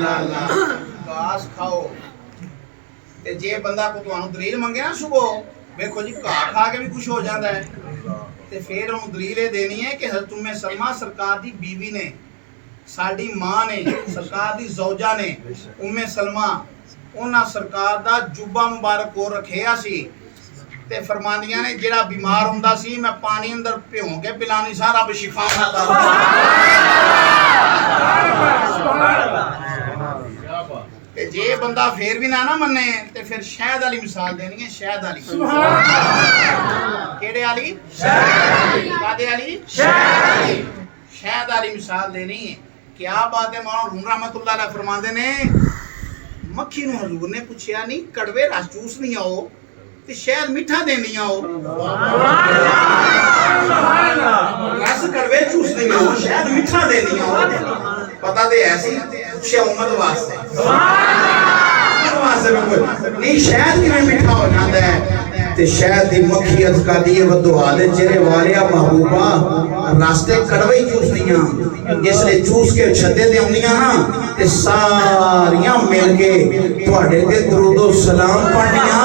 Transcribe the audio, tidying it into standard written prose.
घास खाओ ते जे बंदा को तुहानू दलील मंगे ना सुबह देखो जी घा खा के भी कुछ हो जाता है ते फिर उन्हें दलील ये देनी है कि हज़रत उम्मे सलमा सरकार दी बीवी ने साडी मां ने सरकार दी ज़ौजा ने उम्मे सलमा उन्हां सरकार दा जुब्बा मुबारक को रखिया सी ते फरमानियां ने जेड़ा बीमार हुंदा सी मैं पानी अंदर भिओ के पिलानी सा रब शिफा अता ते जे बंदा फिर भी ना मन्ने ते फिर शहद वाली मिसाल देनी है शहद वाली केड़े वाली कादे वाली शहद वाली मिसाल देनी है। क्या बात है मौलाना रूम रहमतुल्लाह अलैह फरमाते ने मक्खी नूं हजूर ने पूछया नहीं कड़वे रस चूसनी आओ ते शहद मिठा देनी आओ रस कड़वे चूसनी आओ शहद मिठा देनी आओ पता ते ऐसी पूछया उम्मत वास्ते नहीं शहद किवें मिठा हो जाता है ते शहद दी मक्खी अजका दी वदुआ दे चेहरे वालिया महबूबा रास्ते कड़वे ही चूसदियां जिसले चूस के छदे ते आउंदियां ना ते सारियां मिल के तुहाडे ते दरूदो सलाम पढ़दियां